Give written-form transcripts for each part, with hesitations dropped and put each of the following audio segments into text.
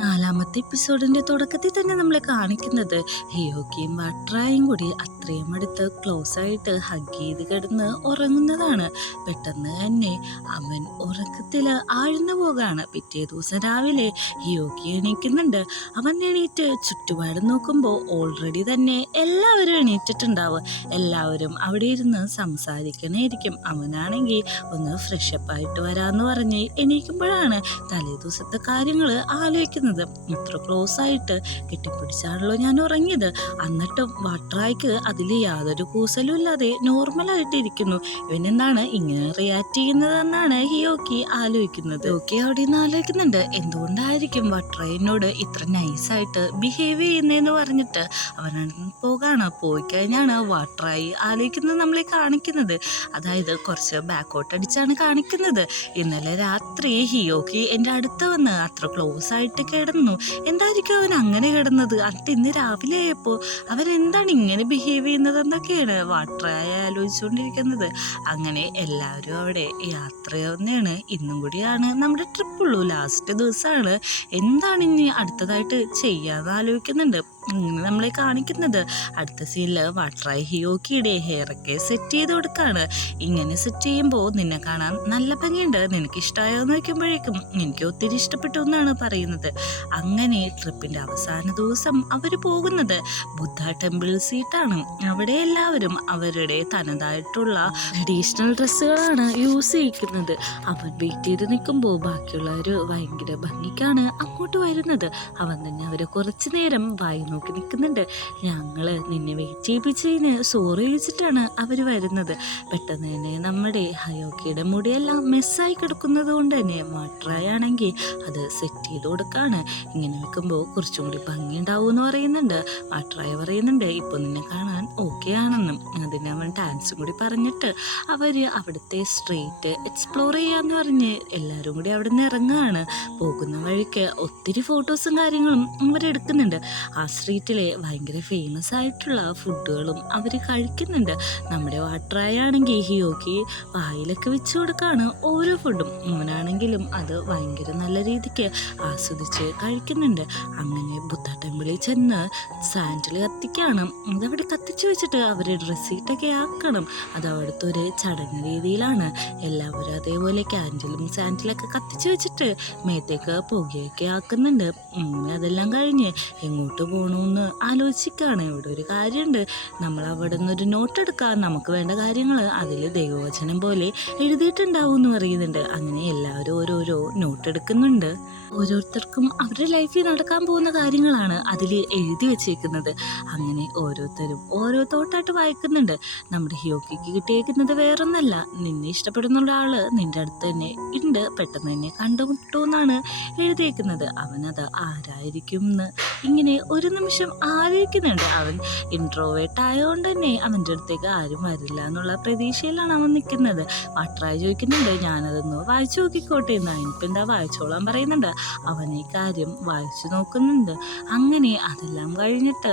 നാലാമത്തെ എപ്പിസോഡിന്റെ തുടക്കത്തിൽ തന്നെ നമ്മളെ കാണിക്കുന്നത് ഹിയോക്കിയും വാട്രായും കൂടി അത്രയും അടുത്ത് ക്ലോസ് ആയിട്ട് ഹഗ് ചെയ്ത് കിടന്ന് ഉറങ്ങുന്നതാണ്. പെട്ടെന്ന് തന്നെ അവൻ ഉറക്കത്തില് ആഴ്ന്നു പോകാണ്. പിറ്റേ ദിവസം രാവിലെ ഹിയോക്കി എണീക്കുന്നുണ്ട്. അവൻ എണീറ്റ് ചുറ്റുപാട് നോക്കുമ്പോൾ ഓൾറെഡി തന്നെ എല്ലാവരും എണീറ്റിട്ടുണ്ടാവും. എല്ലാവരും അവിടെ ഇരുന്ന് സംസാരിക്കണേയിരിക്കും. അവനാണെങ്കിൽ ഒന്ന് ഫ്രഷപ്പ് ആയിട്ട് വരാന്ന് പറഞ്ഞ് എണീക്കുമ്പോഴാണ് തലേ ദിവസത്തെ കാര്യങ്ങൾ ആലോചിക്കുന്നത്. ഇത്ര ക്ലോസ് ആയിട്ട് കെട്ടിപ്പിടിച്ചാണല്ലോ ഞാൻ ഉറങ്ങിയത്. എന്നിട്ടും വാട്രായ്ക്ക് അതിൽ യാതൊരു കൂസലും ഇല്ലാതെ നോർമലായിട്ട് ഇരിക്കുന്നു. ഇവനെന്താണ് ഇങ്ങനെ റിയാക്ട് ചെയ്യുന്നതെന്നാണ് ഹിയോക്കി ആലോചിക്കുന്നത്. ഹിയോക്കി അവിടെ നിന്ന് ആലോചിക്കുന്നുണ്ട്, എന്തുകൊണ്ടായിരിക്കും വാട്രായിനോട് ഇത്ര നൈസായിട്ട് ബിഹേവ് ചെയ്യുന്നതെന്ന് പറഞ്ഞിട്ട് അവനാണ് പോയി കഴിഞ്ഞാണ് വാട്രായി ആലോചിക്കുന്നത് നമ്മളെ കാണിക്കുന്നത്. അതായത് കുറച്ച് ബാക്കോട്ട് അടിച്ചാണ് കാണിക്കുന്നത്. ഇന്നലെ രാത്രി ഹിയോക്കി എൻ്റെ അടുത്ത് വന്ന് അത്ര ക്ലോസ് ആയിട്ട് കിടന്നു. എന്തായിരിക്കും അവൻ അങ്ങനെ കിടന്നത്? എന്നിട്ട് ഇന്ന് രാവിലെ ആയപ്പോൾ അവൻ എന്താണ് ഇങ്ങനെ ബിഹേവ് ചെയ്യുന്നത് എന്നൊക്കെയാണ് വാട്രായി ആലോചിച്ചുകൊണ്ടിരിക്കുന്നത്. അങ്ങനെ എല്ലാവരും അവിടെ യാത്ര തന്നെയാണ്. ഇന്നും കൂടിയാണ് നമ്മുടെ ട്രിപ്പുള്ളൂ, ലാസ്റ്റ് ദിവസമാണ്. എന്താണ് ഇനി അടുത്തതായിട്ട് ചെയ്യാന്ന് ആലോചിക്കുന്നുണ്ട്. ഇങ്ങനെ നമ്മളെ കാണിക്കുന്നത് അടുത്ത സീനില് വാട്രായി ഹിയോക്കിയുടെ ഹെയറൊക്കെ സെറ്റ് ചെയ്ത് കൊടുക്കാണ്. ഇങ്ങനെ സെറ്റ് ചെയ്യുമ്പോൾ നിന്നെ കാണാൻ നല്ല ഭംഗിയുണ്ട്, നിനക്ക് ഇഷ്ടമായോ എന്ന് വയ്ക്കുമ്പോഴേക്കും എനിക്ക് ഒത്തിരി ഇഷ്ടപ്പെട്ടു എന്നാണ് പറയുന്നത്. അങ്ങനെ ട്രിപ്പിന്റെ അവസാന ദിവസം അവർ പോകുന്നത് ബുദ്ധ ടെമ്പിൾ സീറ്റാണ്. അവിടെ എല്ലാവരും അവരുടെ തനതായിട്ടുള്ള ട്രഡീഷണൽ ഡ്രസ്സുകളാണ് യൂസ് ചെയ്യിക്കുന്നത്. അവൻ വെയിറ്റ് ചെയ്ത് നിൽക്കുമ്പോൾ ബാക്കിയുള്ളവർ ഭയങ്കര ഭംഗിക്കാണ് അങ്ങോട്ട് വരുന്നത്. അവൻ തന്നെ അവരെ കുറച്ചു നേരം വായി നോക്കി നിൽക്കുന്നുണ്ട്. ഞങ്ങള് നിന്നെ വെയിറ്റ് ചെയ്യിപ്പിച്ചതിന് സോറി ചോദിച്ചിട്ടാണ് അവർ വരുന്നത്. പെട്ടെന്ന് തന്നെ നമ്മുടെ ഹയോക്കിയുടെ മുടിയെല്ലാം മെസ്സായി കിടക്കുന്നത് കൊണ്ട് തന്നെ വാട്രായാണെങ്കിൽ അത് സെറ്റ് ചെയ്ത് കൊടുക്കാണ്. ഇങ്ങനെ വെക്കുമ്പോൾ കുറച്ചും കൂടി ഭംഗി ഉണ്ടാവും എന്ന് പറയുന്നുണ്ട്. വാട്രായ പറയുന്നുണ്ട് ഇപ്പൊ നിന്നെ കാണാൻ ഓക്കെ ആണെന്നും. അതിന് അവൻ ഡാൻസും കൂടി പറഞ്ഞിട്ട് അവര് അവിടുത്തെ സ്ട്രീറ്റ് എക്സ്പ്ലോർ ചെയ്യാന്ന് പറഞ്ഞ് എല്ലാവരും കൂടി അവിടെ നിന്ന് ഇറങ്ങുകയാണ്. പോകുന്ന വഴിക്ക് ഒത്തിരി ഫോട്ടോസും കാര്യങ്ങളും അവരെടുക്കുന്നുണ്ട്. ആ സ്ട്രീറ്റിലെ ഭയങ്കര ഫേമസ് ആയിട്ടുള്ള ഫുഡുകളും അവർ കഴിക്കുന്നുണ്ട്. നമ്മുടെ വാട്രായാണെങ്കിൽ ഹിയോക്കി വായിലൊക്കെ വെച്ച് കൊടുക്കാണ് ഓരോ ഫുഡും. അവനാണെങ്കിലും അത് ഭയങ്കര നല്ല രീതിക്ക് ആസ്വദിച്ച് കഴിക്കുന്നുണ്ട്. അങ്ങനെ ബുദ്ധ ടെമ്പിളിൽ ചെന്ന് സാൻഡിൽ കത്തിക്കാണ്. അതവിടെ കത്തിച്ചു വെച്ചിട്ട് അവർ റെസീറ്റൊക്കെ ആക്കണം. അത് അവിടുത്തെ ഒരു ചടങ്ങ് രീതിയിലാണ്. എല്ലാവരും അതേപോലെ ക്യാൻഡിലും സാൻഡിലൊക്കെ കത്തിച്ചു വെച്ചിട്ട് മേത്തേക്ക് പുകയൊക്കെ ആക്കുന്നുണ്ട്. അതെല്ലാം കഴിഞ്ഞ് എങ്ങോട്ട് പോകണമെന്ന് ആലോചിക്കാണ്. ഇവിടെ ഒരു കാര്യമുണ്ട്, നമ്മൾ അവിടെ നിന്നൊരു നോട്ട് എടുക്കാൻ നമുക്ക് വേണ്ട കാര്യങ്ങൾ അതിൽ ദൈവവചനം പോലെ എഴുതിയിട്ടുണ്ടാവും എന്ന് പറയുന്നുണ്ട്. അങ്ങനെ എല്ലാവരും ഓരോരോ നോട്ട് എടുക്കുന്നുണ്ട്. ഓരോരുത്തർക്കും അവരുടെ ലൈഫിൽ നടക്കാൻ പോകുന്ന കാര്യങ്ങളാണ് അതിൽ എഴുതി വെച്ചേക്കുന്നത്. അങ്ങനെ ഓരോരുത്തരും ഓരോ തോട്ടായിട്ട് വായിക്കുന്നുണ്ട്. നമ്മുടെ ഹിയോക്കിക്ക് കിട്ടിയേക്കുന്നത് വേറൊന്നല്ല, നിന്നെ ഇഷ്ടപ്പെടുന്ന ഒരാള് നിന്റെ അടുത്ത് തന്നെ ഉണ്ട്, പെട്ടെന്ന് തന്നെ കണ്ടുമുട്ടു എന്നാണ് എഴുതിയേക്കുന്നത്. അവനത് ആരായിരിക്കും എന്ന് ഇങ്ങനെ ഒരു നിമിഷം ആലോചിക്കുന്നുണ്ട്. അവൻ ഇൻട്രോവേർട്ട് ആയതുകൊണ്ട് തന്നെ അവൻ്റെ അടുത്തേക്ക് ആരും വരില്ല എന്നുള്ള പ്രതീക്ഷയിലാണ് അവൻ നിൽക്കുന്നത്. വാട്രായി ചോദിക്കുന്നുണ്ട് ഞാനതൊന്ന് വായിച്ചു നോക്കിക്കോട്ടെ എന്ന്. അതിനിപ്പോൾ എന്താ വായിച്ചോളാൻ പറയുന്നുണ്ട്. അവൻ ഈ കാര്യം വായിച്ചു നോക്കുന്നുണ്ട്. അങ്ങനെ അതെല്ലാം കഴിഞ്ഞിട്ട്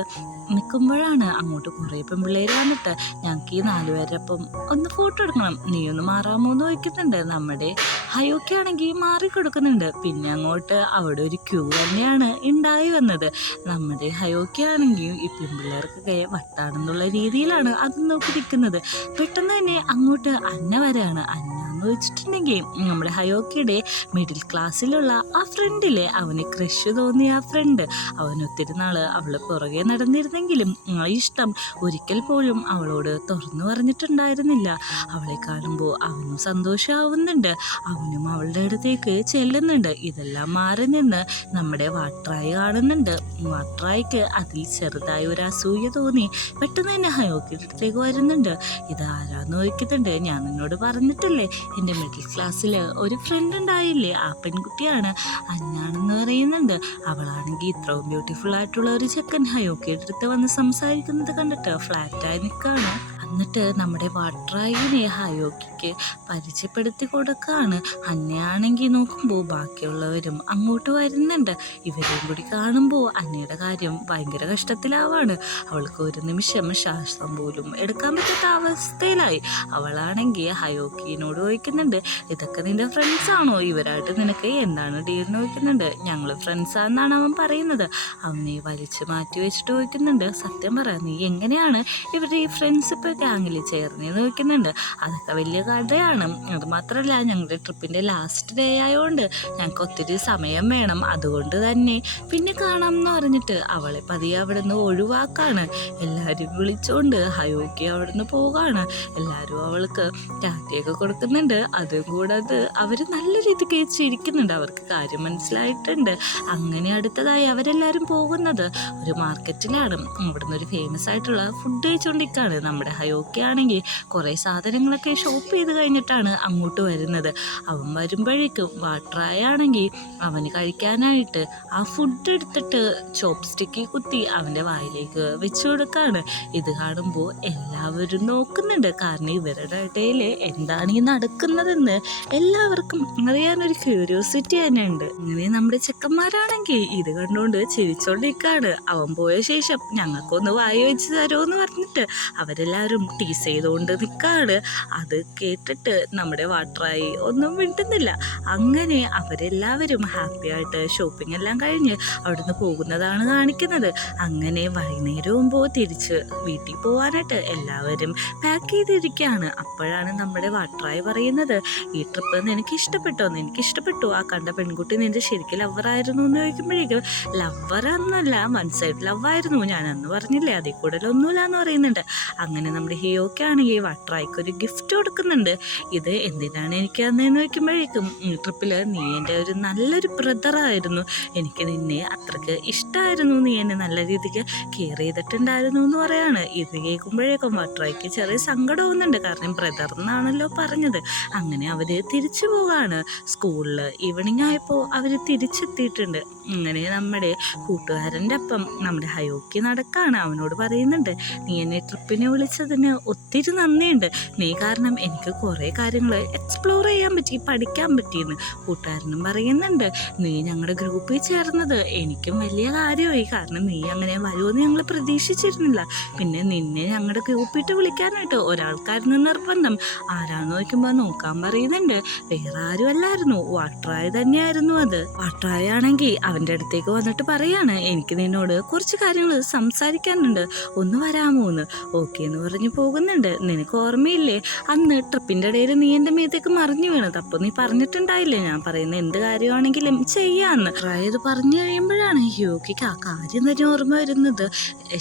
നിൽക്കുമ്പോഴാണ് അങ്ങോട്ട് കുറേ പെൺപിള്ളേർ വന്നിട്ട് ഞങ്ങൾക്ക് ഈ 4 പേരൊപ്പം ഒന്ന് ഫോട്ടോ എടുക്കണം, നീ ഒന്ന് മാറാമോ എന്ന് ചോദിക്കുന്നുണ്ട്. നമ്മുടെ ഹയോക്കി ആണെങ്കിൽ മാറിക്കൊടുക്കുന്നുണ്ട്. പിന്നെ അങ്ങോട്ട് അവിടെ ഒരു ക്യൂ തന്നെയാണ് ഉണ്ടായി വന്നത്. നമ്മുടെ ഹയോക്കി ആണെങ്കിൽ ഈ പെൺപിള്ളേർക്കൊക്കെ വട്ടാണെന്നുള്ള രീതിയിലാണ് അത് നോക്കി നിൽക്കുന്നത്. പെട്ടെന്ന് തന്നെ അങ്ങോട്ട് അന്ന വരെയാണ്. അന്ന എന്ന് വെച്ചിട്ടുണ്ടെങ്കിൽ നമ്മുടെ ഹയോക്കിയുടെ മിഡിൽ ക്ലാസ്സിലുള്ള ആ ഫ്രണ്ടിലെ അവന് ക്രഷ് തോന്നിയ ആ ഫ്രണ്ട്. അവൻ ഒത്തിരി നാള് അവള് പുറകെ നടന്നിരുന്നെങ്കിലും ഇഷ്ടം ഒരിക്കൽ പോലും അവളോട് തുറന്നു പറഞ്ഞിട്ടുണ്ടായിരുന്നില്ല. അവളെ കാണുമ്പോൾ അവനും സന്തോഷമാവുന്നുണ്ട്. അവനും അവളുടെ അടുത്തേക്ക് ചെല്ലുന്നുണ്ട്. ഇതെല്ലാം മാറി നിന്ന് നമ്മുടെ വാട്രായി കാണുന്നുണ്ട്. വാട്രായിക്ക് അതിൽ ചെറുതായി ഒരു അസൂയ തോന്നി. പെട്ടെന്ന് തന്നെ ഹയോക്കിയുടെ അടുത്തേക്ക് വരുന്നുണ്ട്. ഇതാരാന്ന് ചോദിക്കുന്നുണ്ട്. ഞാൻ നിന്നോട് പറഞ്ഞിട്ടില്ലേ എൻ്റെ മിഡിൽ ക്ലാസ്സിൽ ഒരു ഫ്രണ്ട് ഉണ്ടായില്ലേ, ആ പെൺകുട്ടിയാണ് അന്നാണെന്ന് പറയുന്നുണ്ട്. അവളാണെങ്കിൽ ഇത്രയും ബ്യൂട്ടിഫുൾ ആയിട്ടുള്ള ഒരു ചെക്കൻ ഹയോക്കിയുടെ അടുത്ത് വന്ന് സംസാരിക്കുന്നത് കണ്ടിട്ട് ഫ്ലാറ്റായി നിൽക്കുകയാണ്. എന്നിട്ട് നമ്മുടെ വാട്രായിനെ ഹയോക്കിക്ക് പരിചയപ്പെടുത്തി കൊടുക്കുകയാണ്. അന്നയാണെങ്കിൽ നോക്കുമ്പോൾ ബാക്കിയുള്ളവരും അങ്ങോട്ട് വരുന്നുണ്ട്. ഇവരെയും കൂടി കാണുമ്പോൾ അന്നയുടെ കാര്യം ഭയങ്കര കഷ്ടത്തിലാവാണ്. അവൾക്ക് ഒരു നിമിഷം ശ്വാസം പോലും എടുക്കാൻ പറ്റാത്ത അവസ്ഥയിലായി. അവളാണെങ്കിൽ ഹയോക്കിനോട് ചോദിക്കുന്നുണ്ട്, ഇതൊക്കെ നിന്റെ ഫ്രണ്ട്സ് ആണോ? ഇവരായിട്ട് നിനക്ക് എന്താണ് ഡീലിന് ചോദിക്കുന്നുണ്ട്. ഞങ്ങൾ ഫ്രണ്ട്സാണെന്നാണ് അവൻ പറയുന്നത്. അവനെ വലിച്ചു മാറ്റി വെച്ചിട്ട് ചോദിക്കുന്നുണ്ട്, സത്യം പറ, നീ എങ്ങനെയാണ് ഇവരുടെ ഈ ഫ്രണ്ട്സ് ഇപ്പോൾ ഗാങ്ങിൽ ചേർന്നതെന്ന് ചോദിക്കുന്നുണ്ട്. അതൊക്കെ വലിയ കഥയാണ്. അതുമാത്രമല്ല, ഞങ്ങളുടെ ട്രിപ്പിൻ്റെ ലാസ്റ്റ് ഡേ ആയതുകൊണ്ട് ഞങ്ങൾക്ക് ഒത്തിരി സമയം വേണം, അതുകൊണ്ട് തന്നെ പിന്നെ കാണാം എന്ന് പറഞ്ഞിട്ട് അവളെ പതിയെ അവിടെ നിന്ന് ഒഴിവാക്കാണ്. എല്ലാവരും വിളിച്ചോണ്ട് ഹയോക്കി അവിടെ നിന്ന് പോകാണ്. എല്ലാവരും അവൾക്ക് ടാറ്റയൊക്കെ കൊടുക്കുന്നുണ്ട്. അതും കൂടാതെ അവർ നല്ല രീതിക്ക് ചിരിക്കുന്നുണ്ട്. അവർക്ക് കാര്യം മനസ്സിലായിട്ടുണ്ട്. അങ്ങനെ അടുത്തതായി അവരെല്ലാവരും പോകുന്നത് ഒരു മാർക്കറ്റിലാണ്. അവിടുന്ന് ഒരു ഫേമസ് ആയിട്ടുള്ള ഫുഡ് കഴിച്ചുകൊണ്ടിരിക്കുകയാണ്. നമ്മുടെ ഹയോക്കി ആണെങ്കിൽ കുറേ സാധനങ്ങളൊക്കെ ഷോപ്പ് ചെയ്ത് കഴിഞ്ഞിട്ടാണ് അങ്ങോട്ട് വരുന്നത്. അവൻ വരുമ്പോഴേക്കും വാട്രായാണെങ്കിൽ അവന് കഴിക്കാനായിട്ട് ആ ഫുഡ് എടുത്തിട്ട് ചോപ്പ് സ്റ്റിക്കിൽ കുത്തി അവൻ്റെ വായിലേക്ക് വെച്ചു കൊടുക്കുകയാണ്. ഇത് കാണുമ്പോൾ എല്ലാവരും നോക്കുന്നുണ്ട്. കാരണം ഇവരുടെ ഇടയിൽ എന്താണ് ഈ നടക്കുന്നതെന്ന് എല്ലാവർക്കും അറിയാനൊരു ക്യൂരിയോസിറ്റി തന്നെ ഉണ്ട്. അങ്ങനെ നമ്മുടെ ചെക്കന്മാരാണെങ്കിൽ ഇത് കണ്ടുകൊണ്ട് ചിരിച്ചോണ്ടിരിക്കുകയാണ്. അവൻ പോയ ശേഷം ഞങ്ങൾക്കൊന്ന് വായി വെച്ച് തരുമോ എന്ന് പറഞ്ഞിട്ട് അവരെല്ലാവരും ടീസ് ചെയ്തുകൊണ്ട് നിൽക്കുകയാണ്. അത് കേട്ടിട്ട് നമ്മുടെ വാട്രായി ഒന്നും മിണ്ടുന്നില്ല. അങ്ങനെ അവരെല്ലാവരും ഹാപ്പി ആയിട്ട് ഷോപ്പിംഗ് എല്ലാം കഴിഞ്ഞ് അവിടുന്ന് പോകുന്നതാണ് കാണിക്കുന്നത്. അങ്ങനെ വൈകുന്നേരമാകുമ്പോൾ തിരിച്ച് വീട്ടിൽ പോകാനായിട്ട് എല്ലാവരും പാക്ക് ചെയ്തിരിക്കുകയാണ്. അപ്പോഴാണ് നമ്മുടെ വാട്രായി പറയുന്നത്, ഈ ട്രിപ്പ് നിനക്ക് ഇഷ്ടപ്പെട്ടോ? നിനക്ക് ഇഷ്ടപ്പെട്ടു? ആ കണ്ട പെൺകുട്ടി നിന്റെ ശരിക്കും ലവറായിരുന്നു എന്ന് ചോദിക്കുമ്പോഴേക്കും ലവറൊന്നുമല്ല, വൺ സൈഡ് ലവായിരുന്നു, ഞാൻ അന്ന് പറഞ്ഞില്ലേ, അതിൽ കൂടുതലൊന്നുമില്ല എന്ന് പറയുന്നുണ്ട്. അങ്ങനെ നമ്മുടെ ഹിയോക്ക് ആണെങ്കിൽ വാട്രായിക്ക് ഒരു ഗിഫ്റ്റ് കൊടുക്കുന്നുണ്ട്. ഇത് എന്തിനാണ് എനിക്ക് അന്നേന്ന് ചോദിക്കുമ്പോഴേക്കും, ട്രിപ്പിൽ നീ എൻ്റെ ഒരു നല്ലൊരു ബ്രദറായിരുന്നു, എനിക്ക് നിന്നെ അത്രയ്ക്ക് ഇഷ്ടമായിരുന്നു, നീ എന്നെ നല്ല രീതിക്ക് കെയർ ചെയ്തിട്ടുണ്ടായിരുന്നു എന്ന് പറയാണ്. ഇത് കേൾക്കുമ്പോഴേക്കും വാട്രായിക്ക് ചെറിയ സങ്കടമൊന്നുണ്ട്. കാരണം ബ്രദർ എന്നാണല്ലോ പറഞ്ഞത്. അങ്ങനെ അവർ തിരിച്ചു പോകാണ്. സ്കൂളിൽ ഈവനിങ് ആയപ്പോൾ അവർ തിരിച്ചെത്തിയിട്ടുണ്ട്. അങ്ങനെ നമ്മുടെ കൂട്ടുകാരൻ്റെ ഒപ്പം നമ്മുടെ ഹയോക്കി നടക്കാണ്. അവനോട് പറയുന്നുണ്ട്, നീ എന്നെ ട്രിപ്പിനെ വിളിച്ചതിന് ഒത്തിരി നന്ദിയുണ്ട്, നീ കാരണം എനിക്ക് കുറേ കാര്യങ്ങൾ എക്സ്പ്ലോർ ചെയ്യാൻ പറ്റി, പഠിക്കാൻ പറ്റിയെന്ന്. കൂട്ടുകാരനും പറയുന്നുണ്ട്, നീ ഞങ്ങളുടെ ഗ്രൂപ്പിൽ ചേർന്നത് എനിക്കും വലിയ കാര്യമായി. കാരണം നീ അങ്ങനെ വരുമെന്ന് ഞങ്ങൾ പ്രതീക്ഷിച്ചിരുന്നില്ല. പിന്നെ നിന്നെ ഞങ്ങളുടെ ഗ്രൂപ്പിട്ട് വിളിക്കാനായിട്ട് ഒരാൾക്കായിരുന്നു നിർബന്ധം. ആരാന്ന് നോക്കുമ്പോൾ നോക്കാൻ പറയുന്നുണ്ട്. വേറെ ആരും അല്ലായിരുന്നു, വാട്രായ തന്നെയായിരുന്നു അത്. വാട്രായ ആണെങ്കിൽ അവൻ്റെ അടുത്തേക്ക് വന്നിട്ട് പറയാണ്, എനിക്ക് നിന്നോട് കുറച്ച് കാര്യങ്ങൾ സംസാരിക്കാനുണ്ട്, ഒന്ന് വരാമോ എന്ന്. ഓക്കെ എന്ന് പറഞ്ഞ് പോകുന്നുണ്ട്. നിനക്ക് ഓർമ്മയില്ലേ അന്ന് ട്രിപ്പിൻ്റെ ഇടയിൽ നീ എൻ്റെ മേത്തേക്ക് മറിഞ്ഞു വീണത്? അപ്പോൾ നീ പറഞ്ഞിട്ടുണ്ടായില്ലേ ഞാൻ പറയുന്ന എന്ത് കാര്യമാണെങ്കിലും ചെയ്യാന്ന്. ഇത് പറഞ്ഞു കഴിയുമ്പോഴാണ് ഹിയോക്കിക്ക് ആ കാര്യം തന്നെ ഓർമ്മ വരുന്നത്.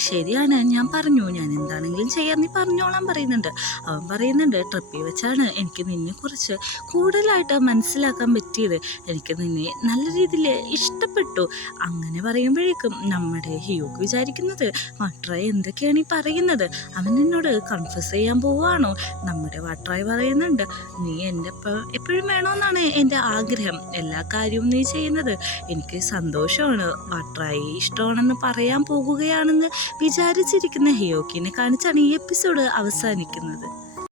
ശരിയാണ്, ഞാൻ പറഞ്ഞു, ഞാൻ എന്താണെങ്കിലും ചെയ്യാൻ, നീ പറഞ്ഞോളാൻ പറയുന്നുണ്ട്. അവൻ പറയുന്നുണ്ട്, ട്രിപ്പിൽ വെച്ചാണ് എനിക്ക് നിന്നെ കുറിച്ച് കൂടുതലായിട്ട് മനസ്സിലാക്കാൻ പറ്റിയത്, എനിക്ക് നിന്നെ നല്ല രീതിയിൽ ഇഷ്ടപ്പെട്ടു. അങ്ങനെ പറയുമ്പോഴേക്കും നമ്മുടെ ഹിയോക്ക് വിചാരിക്കുന്നത്, വാട്രായ് എന്തൊക്കെയാണ് ഈ പറയുന്നത്, അവൻ എന്നോട് കൺഫ്യൂസ് ചെയ്യാൻ പോവുകയാണോ? നമ്മുടെ വാട്രായ് പറയുന്നുണ്ട്, നീ എൻ്റെ എപ്പോഴും വേണമെന്നാണ് എൻ്റെ ആഗ്രഹം, എല്ലാ കാര്യവും നീ ചെയ്യുന്നത് എനിക്ക് സന്തോഷമാണ്. വാട്രായ് ഇഷ്ടമാണെന്ന് പറയാൻ പോകുകയാണെന്ന് വിചാരിച്ചിരിക്കുന്ന ഹിയോക്കിനെ കാണിച്ചാണ് ഈ എപ്പിസോഡ് അവസാനിക്കുന്നത്.